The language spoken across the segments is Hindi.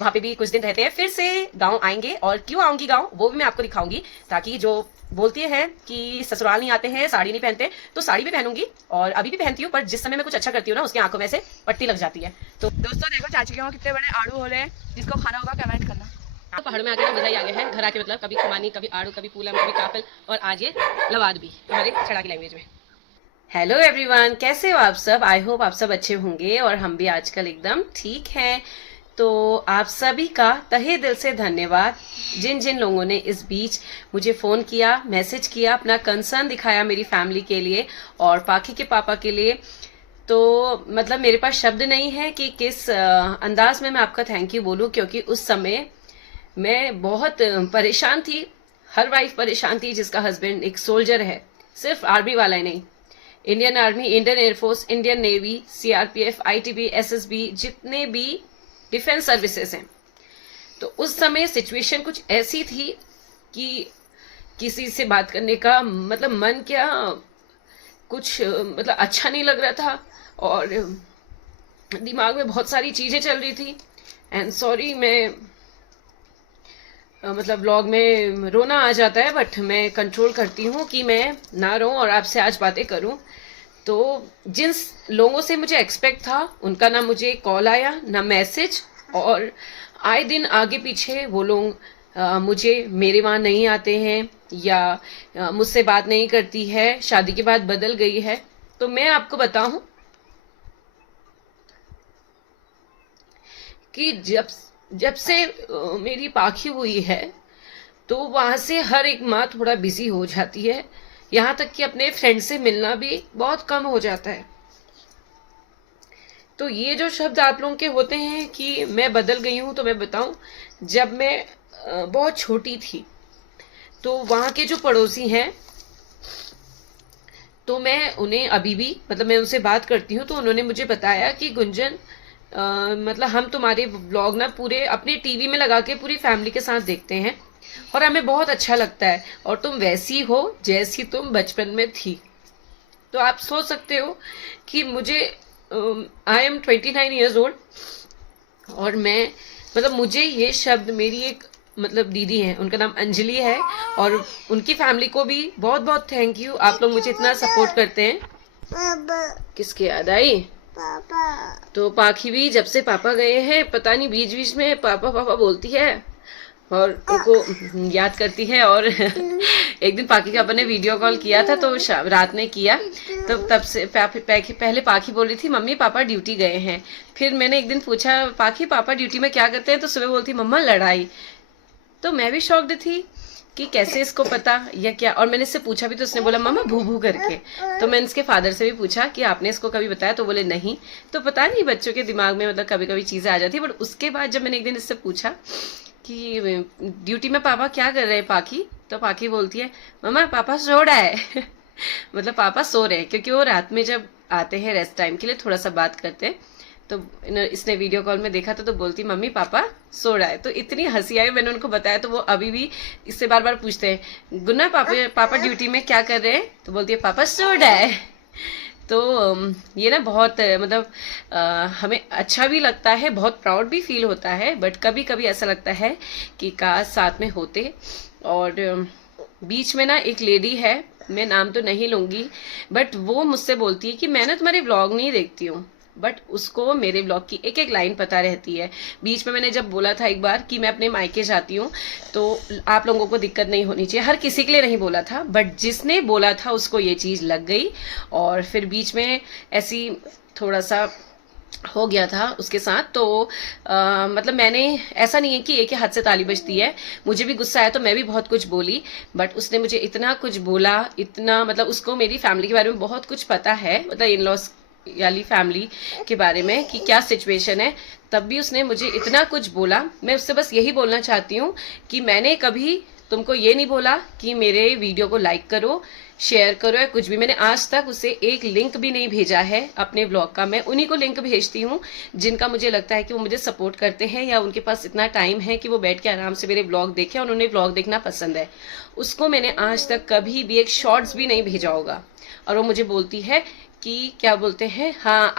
वहाँ पे भी कुछ दिन रहते हैं, फिर से गाँव आएंगे। और क्यों आऊंगी गाँव वो भी मैं आपको दिखाऊंगी, ताकि जो बोलती है कि ससुराल नहीं आते हैं, साड़ी नहीं पहनते, तो साड़ी भी पहनूंगी और अभी भी पहनती हूँ, पर जिस समय मैं कुछ अच्छा करती हूँ ना उसकी आंखों में से पट्टी लग जाती है। तो दोस्तों देखो चाची के वहाँ कितने बड़े आड़ू हो रहे हैं, जिसको खाना होगा कमेंट करना। तो पहाड़ों में आके ना मजा ही आ गया है। घर आके मतलब कभी खुमानी, कभी आड़ू, कभी पूलम, कभी काफल, और आज ये लवाद भी हमारे छड़ा की लैंग्वेज में। हेलो एवरीवन, कैसे हो आप सब? आई होप आप सब अच्छे होंगे और हम भी आजकल एकदम ठीक हैं। तो आप सभी का तहे दिल से धन्यवाद, जिन जिन लोगों ने इस बीच मुझे फ़ोन किया, मैसेज किया, अपना कंसर्न दिखाया मेरी फैमिली के लिए और पाखी के पापा के लिए। तो मतलब मेरे पास शब्द नहीं है कि किस अंदाज में मैं आपका थैंक यू बोलूं, क्योंकि उस समय मैं बहुत परेशान थी। हर वाइफ परेशान थी जिसका हस्बैंड एक सोल्जर है, सिर्फ आर्मी वाला ही नहीं, Indian army, Indian air force, Indian navy, CRPF, ITB, SSB, जितने भी डिफेंस सर्विसेज हैं। तो उस समय सिचुएशन कुछ ऐसी थी कि किसी से बात करने का मतलब मन क्या, कुछ मतलब अच्छा नहीं लग रहा था और दिमाग में बहुत सारी चीजें चल रही थी। एंड सॉरी, मैं मतलब व्लॉग में रोना आ जाता है, बट मैं कंट्रोल करती हूँ कि मैं ना रो और आपसे आज बातें करूँ। तो जिन लोगों से मुझे एक्सपेक्ट था उनका ना मुझे कॉल आया ना मैसेज, और आए दिन आगे पीछे वो लोग मुझे मेरे वहाँ नहीं आते हैं या मुझसे बात नहीं करती है, शादी के बाद बदल गई है। तो मैं आपको बताऊं कि जब जब से मेरी पाखी हुई है तो वहां से हर एक माँ थोड़ा बिजी हो जाती है, यहाँ तक कि अपने फ्रेंड से मिलना भी बहुत कम हो जाता है। तो ये जो शब्द आप लोगों के होते हैं कि मैं बदल गई हूं, तो मैं बताऊं, जब मैं बहुत छोटी थी तो वहां के जो पड़ोसी हैं, तो मैं उन्हें अभी भी मतलब मैं उनसे बात करती हूँ, तो उन्होंने मुझे बताया कि गुंजन मतलब हम तुम्हारे व्लॉग ना पूरे अपने टीवी में लगा के पूरी फैमिली के साथ देखते हैं और हमें बहुत अच्छा लगता है, और तुम वैसी हो जैसी तुम बचपन में थी। तो आप सोच सकते हो कि मुझे आई एम 29 ईयर्स ओल्ड और मैं मतलब मुझे ये शब्द मेरी एक मतलब दीदी है, उनका नाम अंजलि है, और उनकी फैमिली को भी बहुत बहुत थैंक यू, आप लोग मुझे इतना सपोर्ट करते हैं। किसकी याद आई? पापा। तो पाखी भी जब से पापा गए हैं पता नहीं बीच बीच में पापा पापा बोलती है और उनको याद करती है। और एक दिन पाखी का अपन ने वीडियो कॉल किया था, तो रात में किया, तो तब से पहले पाखी बोल रही थी मम्मी पापा ड्यूटी गए हैं। फिर मैंने एक दिन पूछा पाखी पापा ड्यूटी में क्या करते हैं, तो सुबह बोलती मम्मा लड़ाई। तो मैं भी शॉक्ड थी कि कैसे इसको पता या क्या, और मैंने इससे पूछा भी तो उसने बोला मम्मा भू भू करके। तो मैंने इसके फादर से भी पूछा कि आपने इसको कभी बताया, तो बोले नहीं। तो पता नहीं बच्चों के दिमाग में मतलब कभी कभी चीजें आ जाती है। बट उसके बाद जब मैंने एक दिन इससे पूछा कि ड्यूटी में पापा क्या कर रहे हैं पाखी, तो पाखी बोलती है मम्मा पापा सो रहा है मतलब पापा सो रहे हैं, क्योंकि वो रात में जब आते हैं रेस्ट टाइम के लिए थोड़ा सा बात करते हैं। तो इसने वीडियो कॉल में देखा था, तो बोलती मम्मी पापा सो रहा है। तो इतनी हंसी आई, मैंने उनको बताया तो वो अभी भी इससे बार बार पूछते हैं गुन्ना पापा पापा ड्यूटी में क्या कर रहे हैं, तो बोलती है पापा सो रहा है। तो ये ना बहुत मतलब हमें अच्छा भी लगता है, बहुत प्राउड भी फील होता है, बट कभी कभी ऐसा लगता है कि काश साथ में होते। और बीच में ना एक लेडी है, मैं नाम तो नहीं लूंगी, बट वो मुझसे बोलती है कि मैं ना तुम्हारे व्लॉग नहीं देखती हूँ, बट उसको मेरे ब्लॉग की एक एक लाइन पता रहती है। बीच में मैंने जब बोला था एक बार कि मैं अपने मायके जाती हूँ, तो आप लोगों को दिक्कत नहीं होनी चाहिए, हर किसी के लिए नहीं बोला था, बट जिसने बोला था उसको ये चीज लग गई। और फिर बीच में ऐसी थोड़ा सा हो गया था उसके साथ। तो मतलब मैंने ऐसा नहीं है कि एक ही हाथ से ताली बजती है, मुझे भी गुस्सा आया तो मैं भी बहुत कुछ बोली, बट उसने मुझे इतना कुछ बोला, इतना मतलब उसको मेरी फैमिली के बारे में बहुत कुछ पता है, मतलब इन लॉस वाली फैमिली के बारे में कि क्या सिचुएशन है, तब भी उसने मुझे इतना कुछ बोला। मैं उससे बस यही बोलना चाहती हूँ कि मैंने कभी तुमको ये नहीं बोला कि मेरे वीडियो को लाइक करो, शेयर करो या कुछ भी। मैंने आज तक उसे एक लिंक भी नहीं भेजा है अपने ब्लॉग का। मैं उन्हीं को लिंक भेजती हूँ जिनका मुझे लगता है कि वो मुझे सपोर्ट करते हैं या उनके पास इतना टाइम है कि वो बैठ के आराम से मेरे ब्लॉग देखें और उन्हें ब्लॉग देखना पसंद है। उसको मैंने आज तक कभी भी एक शॉर्ट्स भी नहीं भेजा होगा। और वो मुझे बोलती है कि क्या बोलते हैं, हाँ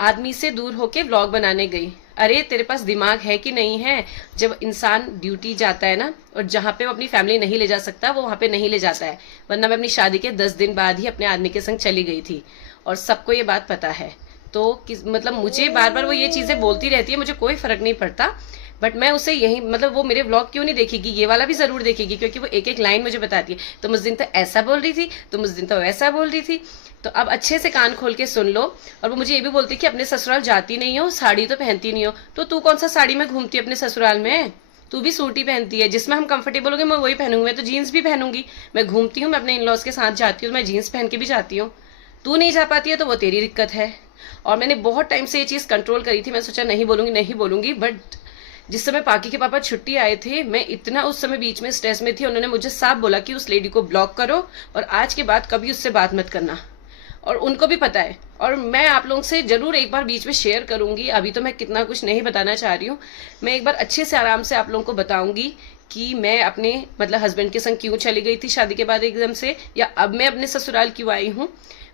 आदमी से दूर होके व्लॉग बनाने गई। अरे तेरे पास दिमाग है कि नहीं है? जब इंसान ड्यूटी जाता है ना, और जहाँ पे वो अपनी फैमिली नहीं ले जा सकता वो वहाँ पे नहीं ले जाता है। वरना मैं अपनी शादी के 10 दिन बाद ही अपने आदमी के संग चली गई थी, और सबको ये बात पता है। तो मतलब मुझे बार बार वो ये चीजें बोलती रहती है, मुझे कोई फर्क नहीं पड़ता। बट मैं उसे यही मतलब वो मेरे व्लॉग क्यों नहीं देखेगी, ये वाला भी जरूर देखेगी, क्योंकि वो एक एक लाइन मुझे बताती है। तुम उस दिन तो ऐसा बोल रही थी, तुम उस दिन तो वैसा बोल रही थी। तो अब अच्छे से कान खोल के सुन लो। और वो मुझे ये भी बोलती कि अपने ससुराल जाती नहीं हो, साड़ी तो पहनती नहीं हो। तो तू कौन सा साड़ी में घूमती है अपने ससुराल में? तू भी सूट ही पहनती है। जिसमें हम कंफर्टेबल होंगे मैं वही पहनूंगी। मैं तो जीन्स भी पहनूंगी। मैं घूमती हूँ, मैं अपने इन लॉज के साथ जाती हूँ, मैं जीन्स पहन के भी जाती हूँ। तू नहीं जा पाती है तो वो तेरी दिक्कत है। और मैंने बहुत टाइम से ये चीज कंट्रोल करी थी। मैं सोचा नहीं बोलूंगी नहीं बोलूंगी, बट जिस समय पाकी के पापा छुट्टी आए थे, मैं इतना उस समय बीच में स्ट्रेस में थी। उन्होंने मुझे साफ बोला कि उस लेडी को ब्लॉक करो और आज के बाद कभी उससे बात मत करना। और उनको भी पता है, और मैं आप लोगों से जरूर एक बार बीच में शेयर करूंगी। अभी तो मैं कितना कुछ नहीं बताना चाह रही हूँ। मैं एक बार अच्छे से आराम से आप लोगों को बताऊंगी कि मैं अपने मतलब हस्बैंड के संग क्यों चली गई थी शादी के बाद एकदम से, या अब मैं अपने ससुराल क्यों आई हूँ,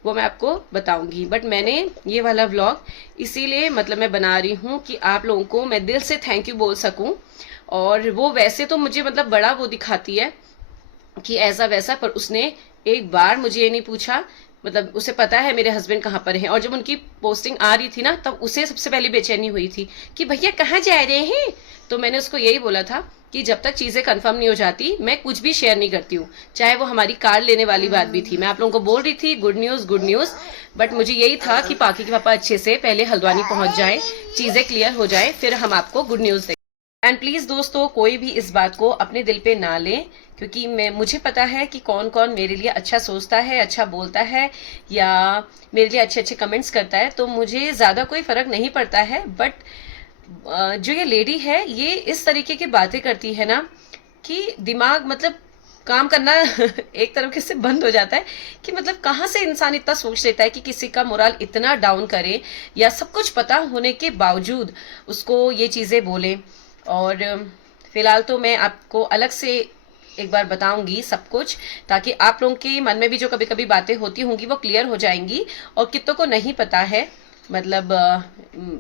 वो मैं आपको बताऊंगी। बट मैंने ये वाला व्लॉग इसीलिए मतलब मैं बना रही हूँ कि आप लोगों को मैं दिल से थैंक यू बोल सकूं। और वो वैसे तो मुझे मतलब बड़ा वो दिखाती है कि ऐसा वैसा, पर उसने एक बार मुझे ये नहीं पूछा। मतलब उसे पता है मेरे हस्बैंड कहाँ पर हैं। और जब उनकी पोस्टिंग आ रही थी ना, तब उसे सबसे पहले बेचैनी हुई थी कि भैया कहाँ जा रहे हैं। तो मैंने उसको यही बोला था कि जब तक चीजें कंफर्म नहीं हो जाती मैं कुछ भी शेयर नहीं करती हूँ। चाहे वो हमारी कार लेने वाली बात भी थी, मैं आप लोगों को बोल रही थी good news good news. But मुझे यही था कि पाकी के पापा अच्छे से पहले हल्द्वानी पहुंच जाए, चीजें क्लियर हो जाए, फिर हम आपको गुड न्यूज दें। एंड प्लीज दोस्तों, कोई भी इस बात को अपने दिल पे ना ले, क्योंकि मुझे पता है कि कौन कौन मेरे लिए अच्छा सोचता है, अच्छा बोलता है, या मेरे लिए अच्छे अच्छे कमेंट्स करता है। तो मुझे ज्यादा कोई फर्क नहीं पड़ता है। बट जो ये लेडी है, ये इस तरीके की बातें करती है ना कि दिमाग मतलब काम करना एक तरीके से बंद हो जाता है। कि मतलब कहाँ से इंसान इतना सोच लेता है कि किसी का मोरल इतना डाउन करे, या सब कुछ पता होने के बावजूद उसको ये चीजें बोले। और फिलहाल तो मैं आपको अलग से एक बार बताऊंगी सब कुछ, ताकि आप लोगों के मन में भी जो कभी कभी बातें होती होंगी वो क्लियर हो जाएंगी। और कितनों को नहीं पता है मतलब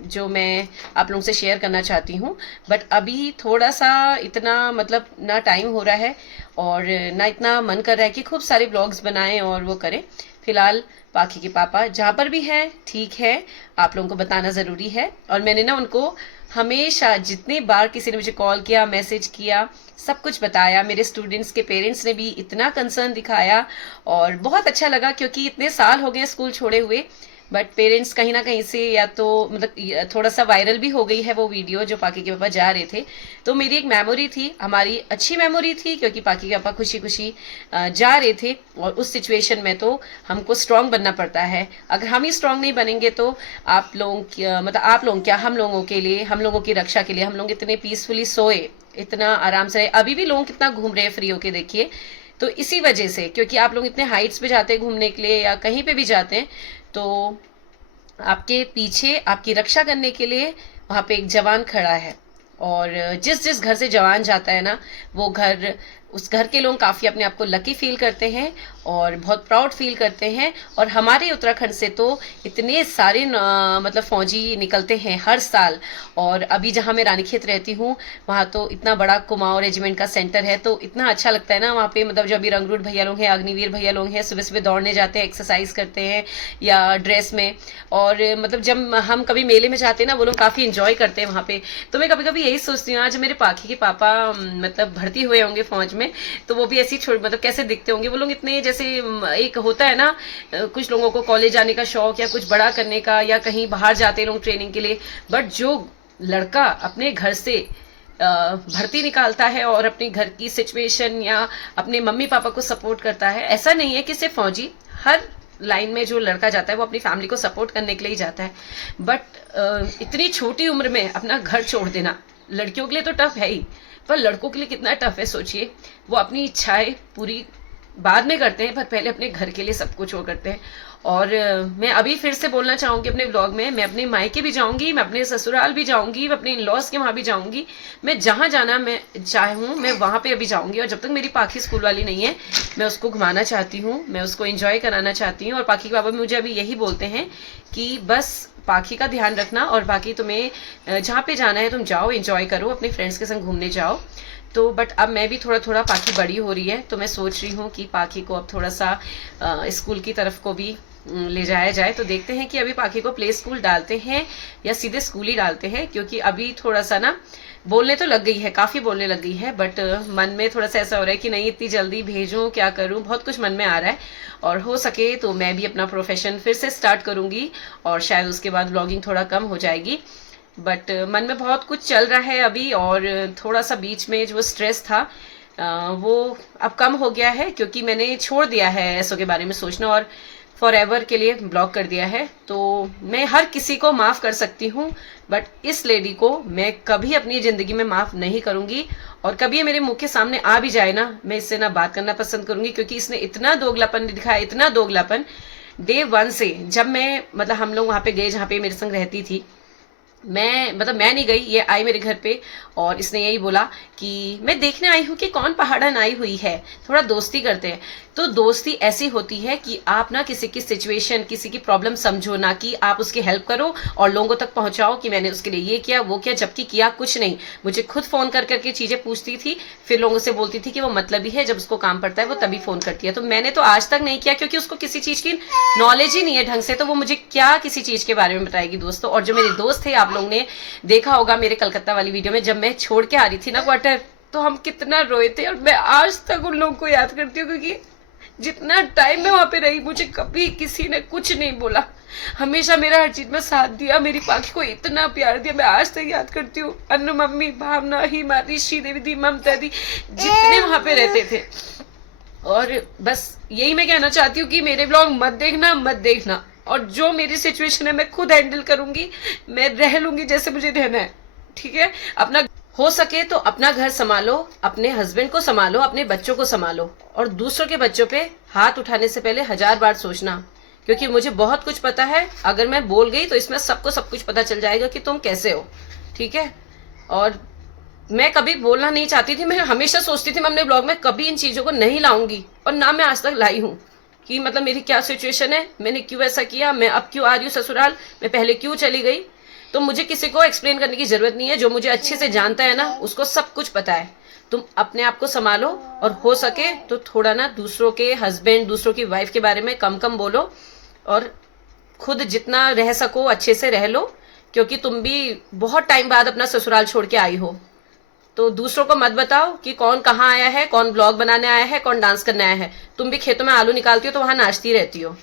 जो मैं आप लोगों से शेयर करना चाहती हूँ। बट अभी थोड़ा सा इतना मतलब ना टाइम हो रहा है और ना इतना मन कर रहा है कि खूब सारे ब्लॉग्स बनाएं और वो करें। फिलहाल पाखी के पापा जहाँ पर भी हैं ठीक है, आप लोगों को बताना ज़रूरी है। और मैंने ना उनको हमेशा जितने बार किसी ने मुझे कॉल किया, मैसेज किया, सब कुछ बताया। मेरे स्टूडेंट्स के पेरेंट्स ने भी इतना कंसर्न दिखाया और बहुत अच्छा लगा, क्योंकि इतने साल हो गए स्कूल छोड़े हुए। बट पेरेंट्स कहीं ना कहीं से या तो मतलब थोड़ा सा वायरल भी हो गई है वो वीडियो जो पाकी के पापा जा रहे थे। तो मेरी एक मेमोरी थी, हमारी अच्छी मेमोरी थी, क्योंकि पाकी के पापा खुशी खुशी जा रहे थे। और उस सिचुएशन में तो हमको स्ट्रांग बनना पड़ता है। अगर हम ही स्ट्रांग नहीं बनेंगे तो आप लोगों मतलब आप लोग क्या, हम लोगों के लिए, हम लोगों की रक्षा के लिए हम लोग इतने पीसफुली सोए, इतना आराम से रहे। अभी भी लोग कितना घूम रहे हैं फ्री होके, देखिए। तो इसी वजह से, क्योंकि आप लोग इतने हाइट्स पे जाते हैं घूमने के लिए या कहीं पे भी जाते हैं, तो आपके पीछे आपकी रक्षा करने के लिए वहां पे एक जवान खड़ा है। और जिस जिस घर से जवान जाता है ना, वो घर, उस घर के लोग काफी अपने आप को लकी फील करते हैं और बहुत प्राउड फील करते हैं। और हमारे उत्तराखंड से तो इतने सारे मतलब फौजी निकलते हैं हर साल। और अभी जहाँ मैं रानीखेत रहती हूँ, वहाँ तो इतना बड़ा कुमाऊं रेजिमेंट का सेंटर है, तो इतना अच्छा लगता है ना वहाँ पे। मतलब जब भी रंगरूट भैया लोग हैं, अग्निवीर भैया लोग हैं, सुबह सुबह दौड़ने जाते हैं, एक्सरसाइज करते हैं या ड्रेस में। और मतलब जब हम कभी मेले में जाते हैं ना, वो लोग काफी इंजॉय करते हैं वहाँ पे। तो मैं कभी कभी यही सोचती हूँ, आज मेरे पाखी के पापा मतलब भर्ती हुए होंगे फौज में, तो वो भी ऐसी मतलब कैसे दिखते होंगे वो लोग। इतने जैसे एक होता है ना कुछ लोगों को कॉलेज जाने का शौक या कुछ बड़ा करने का, या कहीं बाहर जाते हैं लोग ट्रेनिंग के लिए। बट जो लड़का अपने घर से भर्ती निकालता है और अपने घर की सिचुएशन या अपने मम्मी पापा को सपोर्ट करता है, ऐसा नहीं है कि सिर्फ फौजी, हर लाइन में जो लड़का जाता है वो अपनी फैमिली को सपोर्ट करने के लिए ही जाता है। बट इतनी छोटी उम्र में अपना घर छोड़ देना लड़कियों के लिए तो टफ है ही, पर लड़कों के लिए कितना टफ है सोचिए। वो अपनी इच्छाएं पूरी बाद में करते हैं, पर पहले अपने घर के लिए सब कुछ वो करते हैं। और मैं अभी फिर से बोलना चाहूंगी अपने व्लॉग में, मैं अपने मायके भी जाऊंगी, मैं अपने ससुराल भी जाऊंगी, मैं अपने इन लॉज के वहां भी जाऊंगी, मैं जहां जाना मैं चाहूँ मैं वहां पे अभी जाऊंगी। और जब तक मेरी पाखी स्कूल वाली नहीं है मैं उसको घुमाना चाहती हूँ, मैं उसको एंजॉय कराना चाहती हूँ। और पाखी के बाबा भी मुझे अभी यही बोलते हैं कि बस पाखी का ध्यान रखना और बाकी तुम्हें जहाँ पे जाना है तुम जाओ, एंजॉय करो, अपने फ्रेंड्स के संग घूमने जाओ। तो बट अब मैं भी थोड़ा थोड़ा पाखी बड़ी हो रही है तो मैं सोच रही हूँ कि पाखी को अब थोड़ा सा स्कूल की तरफ को भी ले जाया जाए। तो देखते हैं कि अभी पाखी को प्ले स्कूल डालते हैं या सीधे स्कूल ही डालते हैं, क्योंकि अभी थोड़ा सा ना बोलने तो लग गई है, काफी बोलने लग गई है, बट मन में थोड़ा सा ऐसा हो रहा है कि नहीं इतनी जल्दी भेजूं, क्या करूं, बहुत कुछ मन में आ रहा है। और हो सके तो मैं भी अपना प्रोफेशन फिर से स्टार्ट करूंगी और शायद उसके बाद व्लॉगिंग थोड़ा कम हो जाएगी। बट मन में बहुत कुछ चल रहा है अभी, और थोड़ा सा बीच में जो स्ट्रेस था वो अब कम हो गया है, क्योंकि मैंने छोड़ दिया है ऐसो के बारे में सोचना और फॉर एवर के लिए ब्लॉक कर दिया है। तो मैं हर किसी को माफ कर सकती हूँ, बट इस लेडी को मैं कभी अपनी जिंदगी में माफ नहीं करूंगी। और कभी ये मेरे मुंह के सामने आ भी जाए ना, मैं इससे ना बात करना पसंद करूंगी, क्योंकि इसने इतना दोगलापन दिखाया, इतना दोगलापन डे 1 से। जब मैं मतलब हम लोग वहां पे गए जहाँ पे मेरे संग रहती थी, मैं नहीं गई, ये आई मेरे घर पे और इसने यही बोला कि मैं देखने आई हूँ कि कौन पहाड़न आई हुई है, थोड़ा दोस्ती करते हैं। तो दोस्ती ऐसी होती है कि आप ना किसी की सिचुएशन, किसी की प्रॉब्लम समझो, ना कि आप उसकी हेल्प करो और लोगों तक पहुंचाओ कि मैंने उसके लिए ये किया वो किया, जबकि किया कुछ नहीं। मुझे खुद फोन कर करके चीजें पूछती थी, फिर लोगों से बोलती थी कि वो मतलबी है, जब उसको काम पड़ता है वो तभी फोन करती है। तो मैंने तो आज तक नहीं किया, क्योंकि उसको किसी चीज की नॉलेज ही नहीं है ढंग से, तो वो मुझे क्या किसी चीज के बारे में बताएगी दोस्तों। और जो मेरे दोस्त थे, आप लोगों ने देखा होगा मेरे कलकत्ता वाली वीडियो में, जब मैं छोड़ के आ रही थी ना क्वार्टर, तो हम कितना रोए थे। और मैं आज तक उन लोगों को याद करती हूँ, क्योंकि जितना टाइम मैं वहां पे रही मुझे कभी किसी ने कुछ नहीं बोला, हमेशा मेरा हर चीज में साथ दिया, मेरी पाखी को इतना प्यार दिया। मैं आज तक याद करती हूँ, अन्नू मम्मी, भावना, हिमा, श्रीदेवी दी, ममता दी, जितने वहां पे रहते थे। और बस यही मैं कहना चाहती हूँ कि मेरे ब्लॉग मत देखना, मत देखना, और जो मेरी सिचुएशन है मैं खुद हैंडल करूंगी, मैं रह लूंगी जैसे मुझे रहना है, ठीक है। अपना हो सके तो अपना घर संभालो, अपने हस्बैंड को संभालो, अपने बच्चों को संभालो, और दूसरों के बच्चों पे हाथ उठाने से पहले 1000 बार सोचना, क्योंकि मुझे बहुत कुछ पता है। अगर मैं बोल गई तो इसमें सबको सब कुछ पता चल जाएगा कि तुम कैसे हो, ठीक है। और मैं कभी बोलना नहीं चाहती थी, मैं हमेशा सोचती थी मैं अपने ब्लॉग में कभी इन चीजों को नहीं लाऊंगी, और ना मैं आज तक लाई हूँ कि मतलब मेरी क्या सिचुएशन है, मैंने क्यों ऐसा किया, मैं अब क्यों आ रही हूँ ससुराल, मैं पहले क्यों चली गई। तो मुझे किसी को एक्सप्लेन करने की जरूरत नहीं है, जो मुझे अच्छे से जानता है ना उसको सब कुछ पता है। तुम अपने आप को संभालो, और हो सके तो थोड़ा ना दूसरों के हस्बैंड, दूसरों की वाइफ के बारे में कम कम बोलो, और खुद जितना रह सको अच्छे से रह लो, क्योंकि तुम भी बहुत टाइम बाद अपना ससुराल छोड़ के आई हो। तो दूसरों को मत बताओ कि कौन कहाँ आया है, कौन ब्लॉग बनाने आया है, कौन डांस करने आया है। तुम भी खेतों में आलू निकालती हो तो वहां नाचती रहती हो,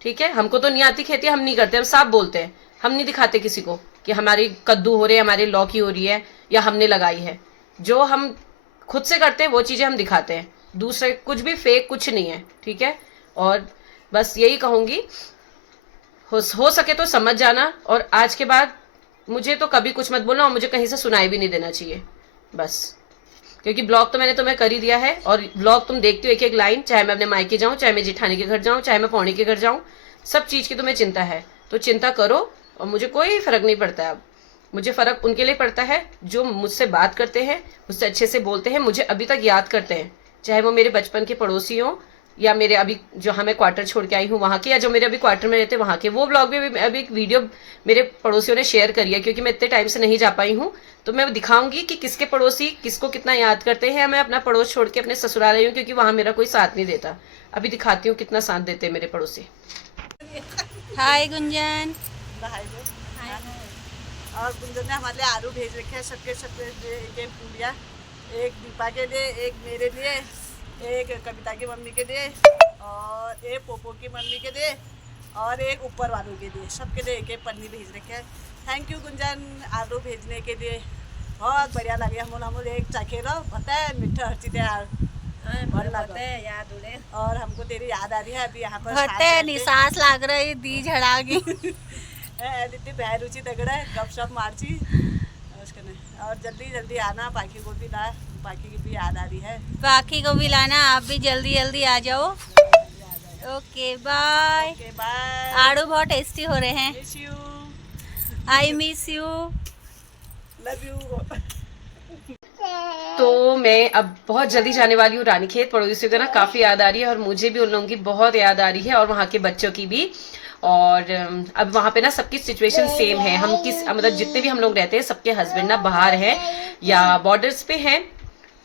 ठीक है। हमको तो नहीं आती खेती, हम नहीं करते, हम साफ बोलते हैं, हम नहीं दिखाते किसी को कि हमारी कद्दू हो रहे हैं, हमारी लौकी हो रही है या हमने लगाई है। जो हम खुद से करते हैं वो चीजें हम दिखाते हैं, दूसरे कुछ भी फेक कुछ नहीं है, ठीक है। और बस यही कहूंगी, हो सके तो समझ जाना, और आज के बाद मुझे तो कभी कुछ मत बोलना, और मुझे कहीं से सुनाई भी नहीं देना चाहिए बस, क्योंकि ब्लॉग तो मैंने तुम्हें कर ही दिया है। और ब्लॉग तुम देखते हो एक एक लाइन, चाहे मैं अपने मायके जाऊं, चाहे मैं जेठानी के घर जाऊं, चाहे मैं पौनी के घर जाऊं, सब चीज की तुम्हें चिंता है तो चिंता करो, और मुझे कोई फर्क नहीं पड़ता। अब मुझे फर्क उनके लिए पड़ता है जो मुझसे बात करते हैं, मुझसे अच्छे से बोलते हैं, मुझे अभी तक याद करते हैं, चाहे वो मेरे बचपन के पड़ोसी हों या मेरे अभी जो हमें क्वार्टर छोड़ के आई हूँ वहां के, या जो मेरे अभी क्वार्टर में रहते वहां के। वो ब्लॉग भी अभी एक वीडियो मेरे पड़ोसियों ने शेयर करी है, क्योंकि मैं इतने टाइम से नहीं जा पाई हूँ, तो मैं दिखाऊंगी कि किसके पड़ोसी किसको कितना याद करते हैं। मैं अपना पड़ोस छोड़ के अपने ससुराल आई हूँ, क्योंकि वहां मेरा कोई साथ नहीं देता। अभी दिखाती हूँ कितना साथ देते हैं मेरे पड़ोसी। हाय गुंजन। और गुंजन ने हमारे लिए आलू भेज रखे हैं, सबके एक पूड़िया, एक दीपा के लिए, एक मेरे लिए, एक कविता की मम्मी के लिए, और एक पोपो की मम्मी के लिए, और एक ऊपर वालों के लिए, सबके लिए एक एक पन्नी भेज रखे हैं। थैंक यू गुंजन आलू भेजने के लिए, बहुत बढ़िया लगे। हम एक चखेलो पता है मीठा हर चीज़ यार, याद उड़े, और हमको तेरी याद आ रही है। अभी यहाँ पर सांस लाग रही, दी झड़ागी इतनी बहरुचि तगड़ा है, गप शप मारची उसके नहीं। और जल्दी जल्दी आना, पाखी को भी ला, पाखी की भी याद आ रही है। बाकी को भी लाना, आप भी जल्दी जल्दी आ जाओ। Okay bye. Okay bye. आड़ू बहुत टेस्टी हो रहे हैं। Miss you. I miss you. Love you. तो मैं अब बहुत जल्दी जाने वाली हूँ रानीखेत। पड़ोसियों को ना काफी याद आ रही है और मुझे भी उन लोगों की बहुत याद आ रही है और वहाँ के बच्चों की भी। और अब वहाँ पे ना सबकी सिचुएशन सेम है। हम मतलब जितने भी हम लोग रहते हैं सबके हस्बैंड ना बाहर है या बॉर्डर्स पे हैं।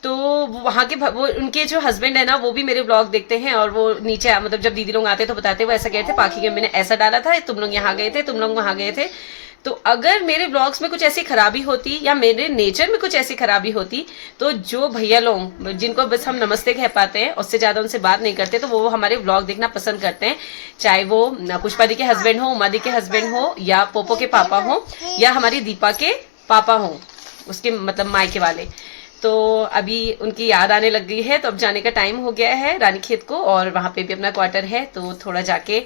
तो वहाँ के वो उनके जो हस्बैंड है ना वो भी मेरे ब्लॉग देखते हैं और वो नीचे मतलब जब दीदी लोग आते तो बताते वो ऐसा गए थे, पाखी के मैंने ऐसा डाला था, तुम लोग यहाँ गए थे, तुम लोग वहाँ गए थे। तो अगर मेरे ब्लॉग्स में कुछ ऐसी खराबी होती या मेरे नेचर में कुछ ऐसी खराबी होती तो जो भैया लोग जिनको बस हम नमस्ते कह पाते हैं उससे ज्यादा उनसे बात नहीं करते तो वो हमारे ब्लॉग देखना पसंद करते हैं। चाहे वो पुष्पा दी के हस्बैंड हो, उमा दी के हस्बैंड हो या पोपो के पापा हो या हमारी दीपा के पापा हो, उसके मतलब मायके वाले। तो अभी उनकी याद आने लग गई है तो अब जाने का टाइम हो गया है रानीखेत को और वहाँ पे भी अपना क्वार्टर है तो थोड़ा जाके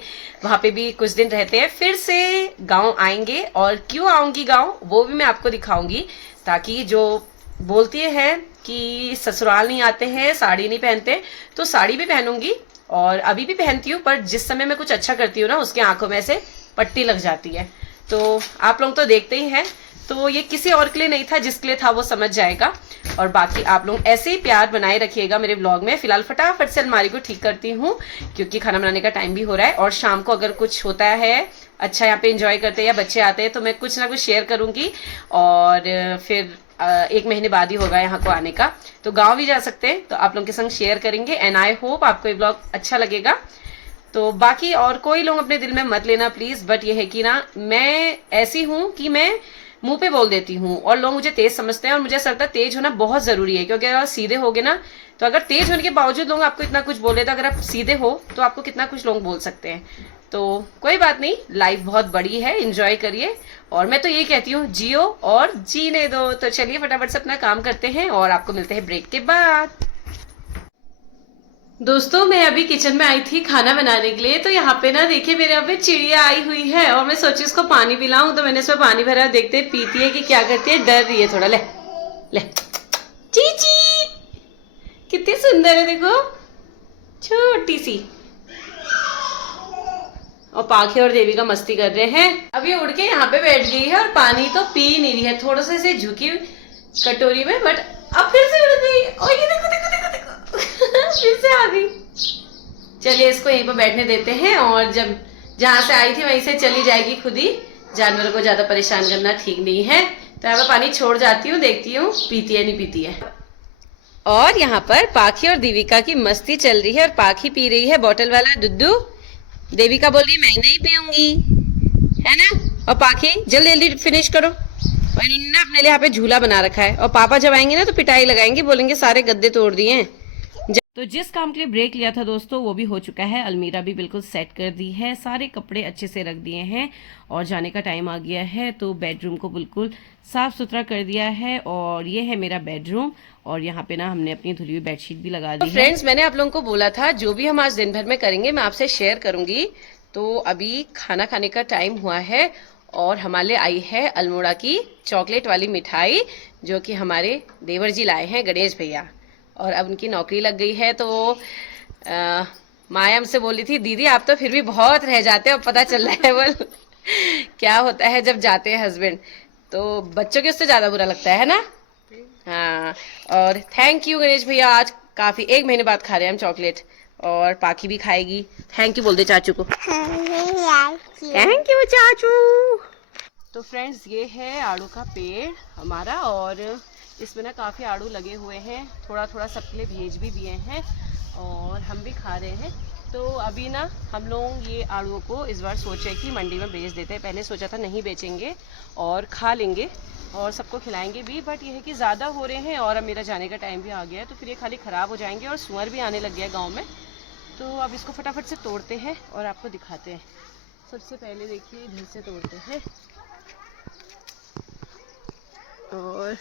वहाँ पे भी कुछ दिन रहते हैं, फिर से गांव आएंगे। और क्यों आऊंगी गांव वो भी मैं आपको दिखाऊंगी, ताकि जो बोलती हैं कि ससुराल नहीं आते हैं साड़ी नहीं पहनते, तो साड़ी भी पहनूंगी और अभी भी पहनती हूँ, पर जिस समय मैं कुछ अच्छा करती हूँ ना उसके आंखों में से पट्टी लग जाती है। तो आप लोग तो देखते ही हैं, तो ये किसी और के लिए नहीं था, जिसके लिए था वो समझ जाएगा। और बाकी आप लोग ऐसे ही प्यार बनाए रखिएगा मेरे ब्लॉग में। फिलहाल फटाफट से अलमारी को ठीक करती हूँ क्योंकि खाना बनाने का टाइम भी हो रहा है और शाम को अगर कुछ होता है अच्छा यहाँ पे एंजॉय करते हैं या बच्चे आते हैं तो मैं कुछ ना कुछ शेयर करूंगी। और फिर 1 महीने बाद ही होगा यहाँ को आने का, तो गाँव भी जा सकते हैं तो आप लोगों के संग शेयर करेंगे। एंड आई होप आपको ये ब्लॉग अच्छा लगेगा। तो बाकी और कोई लोग अपने दिल में मत लेना प्लीज, बट ये है कि ना मैं ऐसी हूँ कि मैं मुंह पे बोल देती हूँ और लोग मुझे तेज समझते हैं और मुझे ऐसा लगता है तेज होना बहुत जरूरी है, क्योंकि अगर सीधे होगे ना तो अगर तेज होने के बावजूद लोग आपको इतना कुछ बोले तो अगर आप सीधे हो तो आपको कितना कुछ लोग बोल सकते हैं। तो कोई बात नहीं, लाइफ बहुत बड़ी है, एंजॉय करिए और मैं तो यही कहती हूँ जियो और जीने दो। तो चलिए फटाफट से अपना काम करते हैं और आपको मिलते हैं ब्रेक के बाद। दोस्तों मैं अभी किचन में आई थी खाना बनाने के लिए, तो यहाँ पे ना देखिए मेरे यहाँ पे चिड़िया आई हुई है और मैं सोची उसको पानी पिलाऊं, तो मैंने इसमें पानी भरा, देखते पीती है कि क्या करती है, डर रही है थोड़ा। ले ले चीची, कितनी सुंदर है देखो, छोटी सी। और पाखे और देवी का मस्ती कर रहे हैं। अब ये उड़ के यहाँ पे बैठ गई है और पानी तो पी नहीं रही है, थोड़ा सा से झुकी कटोरी में, बट अब फिर से उड़ गई। और ये देखो देखो देखो देखो फिर से आ गई। चलिए इसको यहीं पर बैठने देते हैं और जब जहां से आई थी वहीं से चली जाएगी खुद ही। जानवरों को ज्यादा परेशान करना ठीक नहीं है, तो यहाँ पर पानी छोड़ जाती हूँ, देखती हूँ पीती है नहीं पीती है। और यहाँ पर पाखी और देविका की मस्ती चल रही है और पाखी पी रही है बॉटल वाला दूध, देविका बोल रही मैं नहीं पीऊंगी, है ना। और पाखी जल्दी जल्दी फिनिश करो। और इन्होंने अपने लिए यहाँ पे झूला बना रखा है और पापा जब आएंगे ना तो पिटाई लगाएंगे, बोलेंगे सारे गद्दे तोड़ दिए हैं। तो जिस काम के लिए ब्रेक लिया था दोस्तों वो भी हो चुका है। अलमीरा भी बिल्कुल सेट कर दी है, सारे कपड़े अच्छे से रख दिए हैं और जाने का टाइम आ गया है। तो बेडरूम को बिल्कुल साफ सुथरा कर दिया है और ये है मेरा बेडरूम। और यहाँ पे ना हमने अपनी धुली हुई बेडशीट भी लगा दी है। फ्रेंड्स मैंने आप लोगों को बोला था जो भी हम आज दिन भर में करेंगे मैं आपसे शेयर करूंगी। तो अभी खाना खाने का टाइम हुआ है और हमारे लिए आई है अल्मोड़ा की चॉकलेट वाली मिठाई, जो कि हमारे देवर जी लाए हैं गणेश भैया। और अब उनकी नौकरी लग गई है तो माया हमसे बोली थी दीदी आप तो फिर भी बहुत रह जाते हो, पता चल रहा है बोल क्या होता है जब जाते हैं हस्बैंड, तो बच्चों के उससे ज्यादा बुरा लगता है ना। हाँ और थैंक यू गणेश भैया, आज काफी 1 महीने बाद खा रहे हैं हम चॉकलेट और पाखी भी खाएगी। थैंक यू बोल दे चाचू को। थैंक यू चाचू। तो फ्रेंड्स ये है आड़ू का पेड़ हमारा और इसमें ना काफ़ी आड़ू लगे हुए हैं, थोड़ा थोड़ा सबके लिए भेज भी दिए हैं और हम भी खा रहे हैं। तो अभी ना हम लोग ये आड़ूओं को इस बार सोचे कि मंडी में बेच देते हैं। पहले सोचा था नहीं बेचेंगे और खा लेंगे और सबको खिलाएंगे भी, बट ये है कि ज़्यादा हो रहे हैं और अब मेरा जाने का टाइम भी आ गया है तो फिर ये खाली ख़राब हो जाएंगे और सुअर भी आने लग गया गाँव में। तो अब इसको फटाफट से तोड़ते हैं और आपको दिखाते हैं। सबसे पहले देखिए इधर से तोड़ते हैं और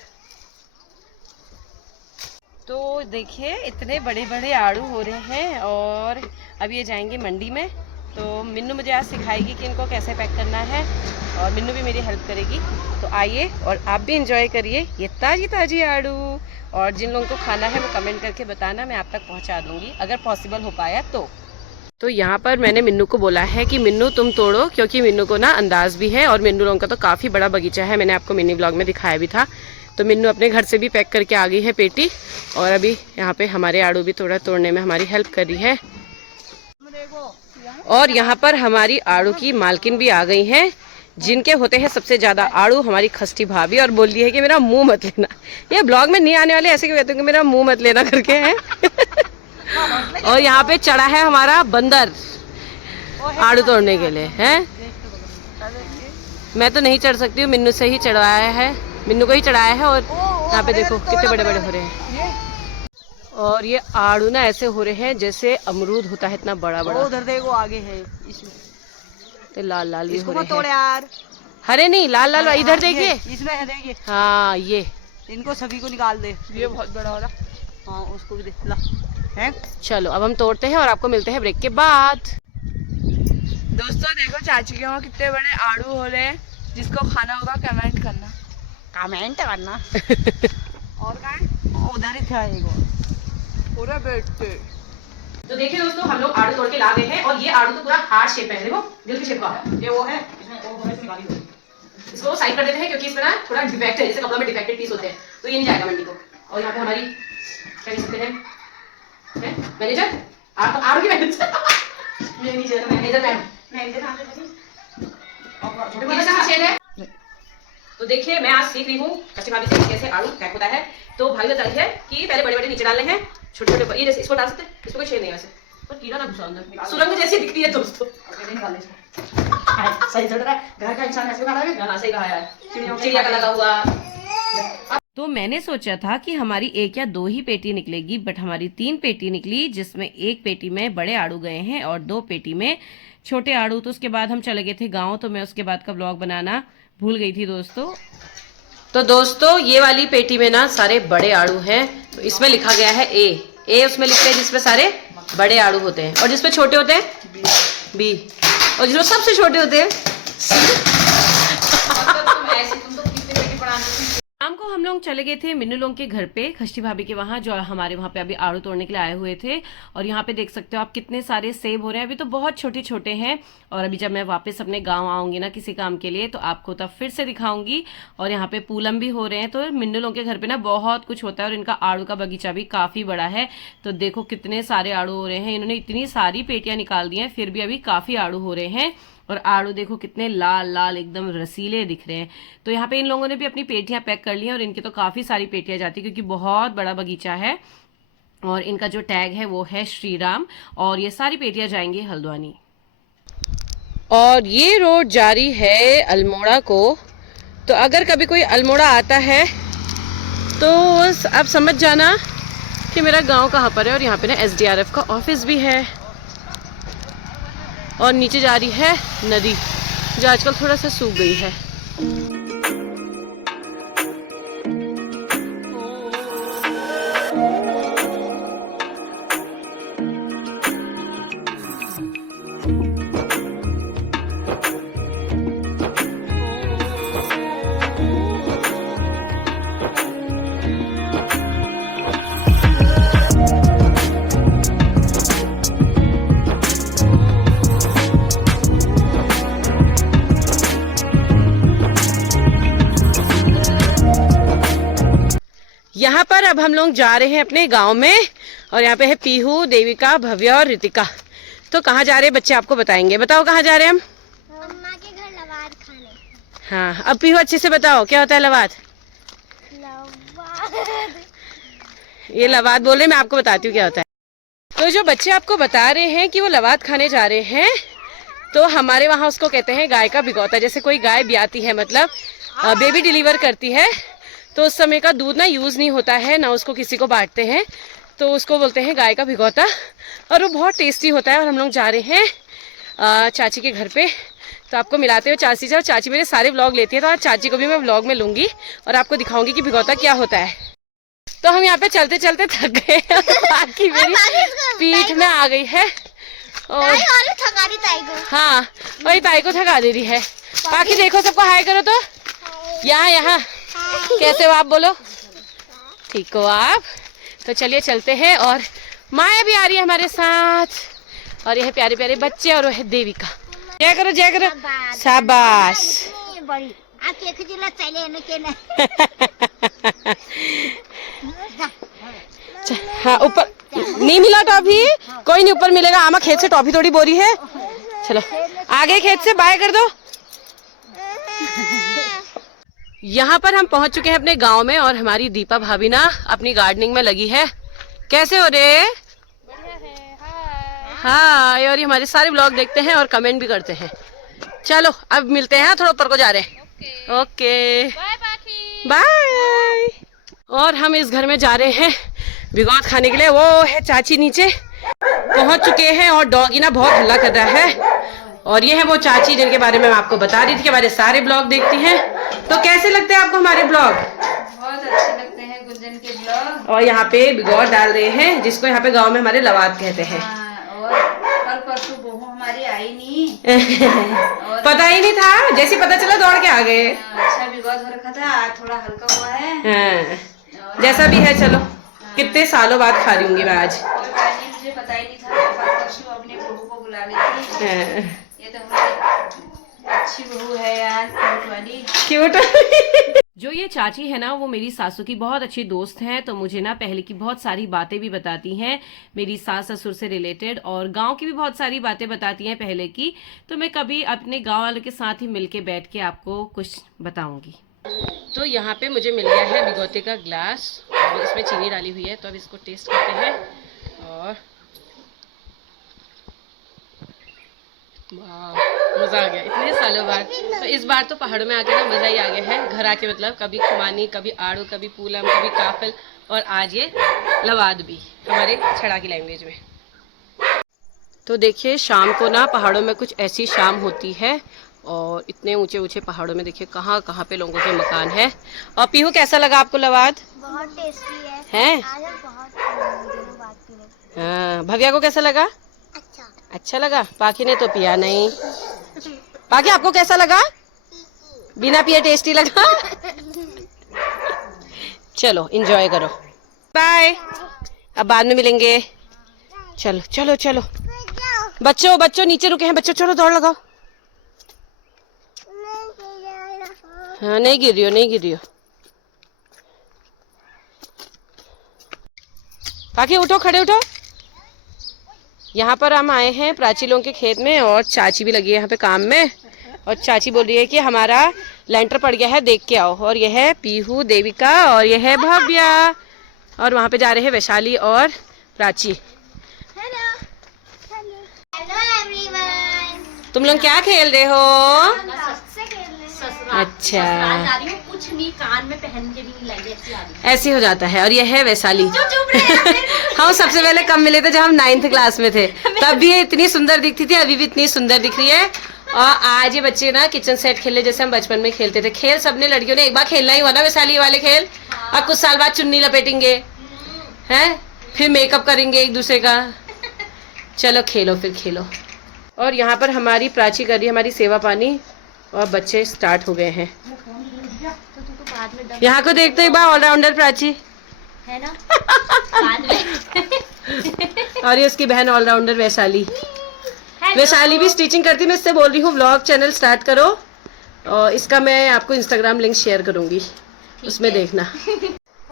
तो देखिए इतने बड़े बड़े आड़ू हो रहे हैं और अब ये जाएंगे मंडी में। तो मिन्नू मुझे आज सिखाएगी कि इनको कैसे पैक करना है और मिन्नू भी मेरी हेल्प करेगी। तो आइए और आप भी एंजॉय करिए ये ताजी ताजी आड़ू। और जिन लोगों को खाना है वो कमेंट करके बताना, मैं आप तक पहुंचा दूंगी अगर पॉसिबल हो पाया तो। तो यहाँ पर मैंने मिन्नू को बोला है कि मिन्नू तुम तोड़ो, क्योंकि मिन्नू को ना अंदाज भी है और मिन्नू लोगों का तो काफ़ी बड़ा बगीचा है, मैंने आपको मिनी ब्लॉग में दिखाया भी था। तो मिन्नू अपने घर से भी पैक करके आ गई है पेटी और अभी यहाँ पे हमारे आड़ू भी थोड़ा तोड़ने में हमारी हेल्प कर रही है। और यहाँ पर हमारी आड़ू की मालकिन भी आ गई हैं, जिनके होते हैं सबसे ज़्यादा आड़ू हमारी खस्टी भाभी, और बोल रही है कि मेरा मुंह मत लेना। ये ब्लॉग में नहीं आने वाले ऐसे क्यों कहते हैं कि मेरा मुंह मत लेना करके है। और यहाँ पे चढ़ा है हमारा बंदर आड़ू तोड़ने के लिए है। मैं तो नहीं चढ़ सकती हूँ, मिन्नू से ही चढ़वाया है, मिन्नू को ही चढ़ाया है। और यहाँ पे देखो कितने बड़े बड़े हो रहे हैं। और ये आड़ू ना ऐसे हो रहे हैं जैसे अमरूद होता है, इतना बड़ा बड़ा। उधर देखो आगे है इसमें तो लाल लाल भी हो रहे तोड़ हैं। यार, हरे नहीं लाल लाल, इधर देखिए। इसमें है देखिए। हाँ ये इनको सभी को निकाल दे, ये बहुत बड़ा हो रहा। हाँ उसको भी दे ला है। चलो अब हम तोड़ते हैं और आपको मिलते हैं ब्रेक के बाद। दोस्तों देखो चाची के वहाँ कितने बड़े आड़ू हो रहे हैं, जिसको खाना होगा कमेंट करना। और कहाँ है? उधर ही था एक पूरा बैठते। तो देखिए दोस्तों, हम लोग आड़ू तोड़ के ला गए हैं और ये आड़ू तो पूरा हार्ट शेप है, देखो दिल की शेप का है। ये वो है, इसमें वो निकाली हुई। इसको साइड कर देते हैं क्योंकि इसमें ना थोड़ा डिफेक्ट है, जैसे कपड़ा में डिफेक्टेड पीस होते हैं, तो ये नहीं जाएगा मंडी को। और यहाँ पे हमारी क्या कह सकते हैं मैनेजर, आड़ू की मैनेजर है। तो देखिए मैं आज सीख रही हूँ कच्ची भाभी से कैसे आड़ू पैक होता है। तो भाई बताई है कि पहले बड़े बड़े नीचे डालने हैं, छोटे छोटे ये जैसे इसको डाल सकते हैं, इसको कोई शेर नहीं है वैसे, पर कीड़ा ना घुसा अंदर, सुरंग जैसी दिखती है दोस्तों। सही चल रहा है, घर का इंसान ऐसे खड़ा है। हाँ सही कहा यार, चिड़िया का लगा हुआ। तो मैंने सोचा था कि हमारी एक या दो ही पेटी निकलेगी, बट हमारी 3 पेटी निकली, जिसमें एक पेटी में बड़े आड़ू गए हैं और 2 पेटी में छोटे आड़ू। तो उसके बाद हम चले गए थे गाँव, तो मैं उसके बाद का ब्लॉग बनाना भूल गई थी दोस्तों। तो दोस्तों ये वाली पेटी में ना सारे बड़े आड़ू हैं, तो इसमें लिखा गया है ए उसमें लिखते हैं जिसमें सारे बड़े आड़ू होते हैं, और जिसमें छोटे होते हैं बी, और जिसमें सबसे छोटे होते हैं शाम को हम लोग चले गए थे मिन्नू लोग के घर पे, खष्टी भाभी के वहाँ, जो हमारे वहाँ पे अभी आड़ू तोड़ने के लिए आए हुए थे। और यहाँ पे देख सकते हो आप कितने सारे सेब हो रहे हैं, अभी तो बहुत छोटे छोटे हैं। और अभी जब मैं वापस अपने गांव आऊंगी ना किसी काम के लिए, तो आपको तब फिर से दिखाऊंगी। और यहाँ पे पूलम भी हो रहे हैं। तो मिन्नू लोग के घर पे ना बहुत कुछ होता है, और इनका आड़ू का बगीचा भी काफी बड़ा है। तो देखो कितने सारे आड़ू हो रहे हैं, इन्होंने इतनी सारी पेटियां निकाल दी हैं, फिर भी अभी काफी आड़ू हो रहे हैं। और आड़ू देखो कितने लाल लाल एकदम रसीले दिख रहे हैं। तो यहाँ पे इन लोगों ने भी अपनी पेटियां पैक कर ली हैं, और इनकी तो काफ़ी सारी पेटियां जाती है क्योंकि बहुत बड़ा बगीचा है। और इनका जो टैग है वो है श्री राम, और ये सारी पेटियां जाएंगी हल्द्वानी। और ये रोड जारी है अल्मोड़ा को। तो अगर कभी कोई अल्मोड़ा आता है तो आप समझ जाना कि मेरा गाँव कहाँ पर है। और यहाँ पे ना SDRF का ऑफिस भी है, और नीचे जा रही है नदी, जो आजकल थोड़ा सा सूख गई है। यहाँ पर अब हम लोग जा रहे हैं अपने गांव में, और यहाँ पे है पीहू, देविका, भव्य और रितिका। तो कहाँ जा रहे हैं बच्चे आपको बताएंगे। बताओ कहाँ जा रहे हैं हम? मम्मा के घर लवाद खाने। हाँ अब पीहू अच्छे से बताओ क्या होता है लवाद। ये लवाद बोल रहे, मैं आपको बताती हूँ क्या होता है। तो जो बच्चे आपको बता रहे हैं कि वो लवाद खाने जा रहे हैं, तो हमारे वहाँ उसको कहते हैं गाय का भिगौता। जैसे कोई गाय ब्याती है, मतलब बेबी डिलीवर करती है, तो उस समय का दूध ना यूज़ नहीं होता है, ना उसको किसी को बांटते हैं, तो उसको बोलते हैं गाय का भिगौता। और वो बहुत टेस्टी होता है। और हम लोग जा रहे हैं चाची के घर पे, तो आपको मिलाते हुए चाची से। और चाची मेरे सारे व्लॉग लेती है, तो आज चाची को भी मैं व्लॉग में लूँगी और आपको दिखाऊंगी कि भिगौता क्या होता है। तो हम यहाँ पे चलते चलते थक गए, बाकी मेरी पीठ में आ गई है। और हाँ वही ताई को थका दे रही है। बाकी देखो सबको हाय करो तो। यहाँ कैसे हो आप, बोलो ठीक हो आप। तो चलिए चलते हैं। और माया भी आ रही है हमारे साथ। और यह प्यारे प्यारे बच्चे और वह देविका। जय करो जय करो, शाबाश। हाँ ऊपर नहीं मिला टॉफी, कोई नहीं ऊपर मिलेगा। आमा खेत से टॉफी थोड़ी बोरी है। चलो आगे खेत से बाय कर दो। यहाँ पर हम पहुंच चुके हैं अपने गांव में और हमारी दीपा भाभी ना अपनी गार्डनिंग में लगी है। कैसे हो रे? हाँ, और ये हमारे सारे ब्लॉग देखते हैं और कमेंट भी करते हैं। चलो अब मिलते हैं, थोड़ा ऊपर को जा रहे हैं। Okay bye. और हम इस घर में जा रहे हैं बिगौत खाने के लिए। वो है चाची नीचे पहुंच चुके हैं और डॉगी ना बहुत हल्ला कर रहा है। और ये है वो चाची जिनके बारे में मैं आपको बता रही थी कि हमारे सारे ब्लॉग देखती हैं। तो कैसे लगते हैं आपको हमारे ब्लॉग? बहुत अच्छे लगते हैं गुंजन के ब्लॉग। और यहाँ पे बिगौत डाल रहे हैं, जिसको यहाँ पे गांव में हमारे लवाद कहते हैं। और कल परसों बहू हमारी आई नहीं पता ही नहीं था, जैसे पता चला दौड़ के आ गए। अच्छा बिगौत हो रखा था, आज थोड़ा हल्का हुआ है। हाँ, जैसा भी है चलो, कितने सालों बाद खा रही हूंगी मैं आज। मुझे पता ही नहीं था, कल परसों अपने बहू को बुला लेती। ये तो हमारी अच्छी बहू है यार, क्यूट वाली। क्यूट। जो ये चाची है ना वो मेरी सासू की बहुत अच्छी दोस्त हैं, तो मुझे ना पहले की बहुत सारी बातें भी बताती हैं मेरी सास ससुर से रिलेटेड, और गांव की भी बहुत सारी बातें बताती हैं पहले की। तो मैं कभी अपने गांव वालों के साथ ही मिलके बैठ के आपको कुछ बताऊंगी। तो यहाँ पे मुझे मिल गया है बिगौते का ग्लास और इसमें चीनी डाली हुई है। तो अब इसको टेस्ट करते हैं। और मज़ा आ गया इतने सालों बाद। तो इस बार तो पहाड़ों में आके ना मज़ा ही आ गया है। घर आके मतलब कभी खुमानी, कभी आड़ू, कभी पूलम, कभी काफल, और आज ये लवाद भी हमारे छड़ा की लैंग्वेज में। तो देखिए शाम को ना पहाड़ों में कुछ ऐसी शाम होती है और इतने ऊंचे ऊंचे पहाड़ों में देखिए कहाँ कहाँ पे लोगों के मकान है। और पीहू कैसा लगा आपको लवाद? बहुत टेस्टी है। हैं? आज हम बहुत दिनों बाद पीने। हाँ, भव्या को कैसा लगा? अच्छा लगा। पाखी ने तो पिया नहीं। पाखी आपको कैसा लगा? बिना पिए टेस्टी लगा। चलो एंजॉय करो, बाय। अब बाद में मिलेंगे। चलो चलो चलो बच्चों बच्चों नीचे रुके हैं बच्चों, चलो दौड़ लगाओ। हाँ नहीं गिर रही हो, नहीं गिर रही हो। पाखी उठो, खड़े उठो। यहाँ पर हम आए हैं प्राची लोगों के खेत में और चाची भी लगी है यहाँ पे काम में। और चाची बोल रही है कि हमारा लेंटर पड़ गया है, देख के आओ। और यह है पीहू, देविका और यह है भव्या। और वहाँ पे जा रहे हैं वैशाली और प्राची। Hello everyone. तुम लोग क्या खेल रहे हो? अच्छा, कुछ नहीं, कान में पहन के भी नहीं लगे, ऐसे हो जाता है। और यह है वैशाली। हम सबसे पहले कब मिले थे? जब हम 9th क्लास में थे, तब भी ये इतनी सुंदर दिखती थी, अभी भी इतनी सुंदर दिख रही है। और आज ये बच्चे ना किचन सेट खेले जैसे हम बचपन में खेलते थे। खेल सबने लड़कियों ने एक बार खेलना ही हुआ ना वैशाली वाले खेल। और कुछ साल बाद चुन्नी लपेटेंगे हैं, फिर मेकअप करेंगे एक दूसरे का। चलो खेलो, फिर खेलो। और यहाँ पर हमारी प्राची कर रही है हमारी सेवा पानी और बच्चे स्टार्ट हो गए हैं। यहाँ को देखते ही बा ऑलराउंडर प्राची है ना। बाद में और ये उसकी बहन ऑलराउंडर वैशाली। वैशाली भी स्टिचिंग करती है। मैं इससे बोल रही हूँ ब्लॉग चैनल स्टार्ट करो, और इसका मैं आपको इंस्टाग्राम लिंक शेयर करूंगी, उसमें देखना।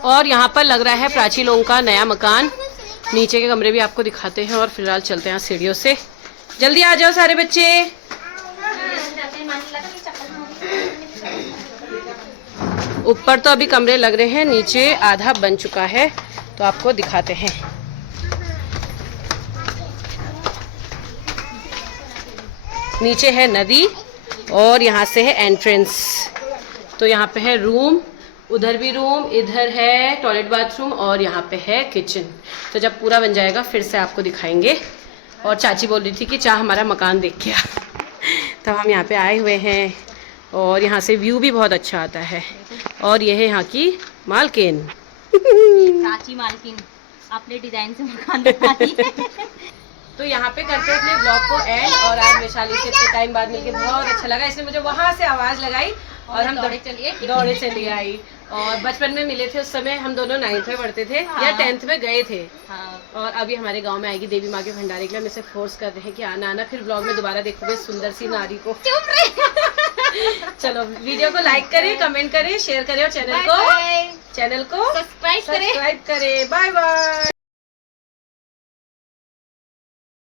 और यहाँ पर लग रहा है प्राची लोगों का नया मकान। नीचे के कमरे भी आपको दिखाते हैं और फिलहाल चलते हैं सीढ़ियों से। जल्दी आ जाओ सारे बच्चे। ऊपर तो अभी कमरे लग रहे हैं, नीचे आधा बन चुका है, तो आपको दिखाते हैं। नीचे है नदी और यहाँ से है एंट्रेंस। तो यहाँ पे है रूम, उधर भी रूम, इधर है टॉयलेट बाथरूम और यहाँ पे है किचन। तो जब पूरा बन जाएगा फिर से आपको दिखाएंगे। और चाची बोल रही थी कि चाह हमारा मकान देख के आ। तो हम यहाँ पे आए हुए हैं और यहाँ से व्यू भी बहुत अच्छा आता है। और यह है यहाँ की मालकिन। प्राची मालकिन अपने डिजाइन से मकान बनाती है। तो यहाँ पे करते हैं अपने ब्लॉग को एंड। और आज वैशाली से इतने टाइम बाद मिलके बहुत अच्छा लगा, इसलिए मुझे वहाँ से आवाज़ लगाई और हम दौड़े चले आई। और बचपन में मिले थे, उस समय हम दोनों 9th में पढ़ते थे या 10th में गए थे। और अभी हमारे गांव में आएगी देवी माँ के भंडारे के लिए, हम इसे फोर्स कर रहे हैं कि आना आना। फिर ब्लॉग में दोबारा देखोगे सुंदर सी नारी को। चलो वीडियो को लाइक करें, कमेंट करें, शेयर करें और चैनल को सब्सक्राइब करें। सब्सक्राइब करें। Bye bye.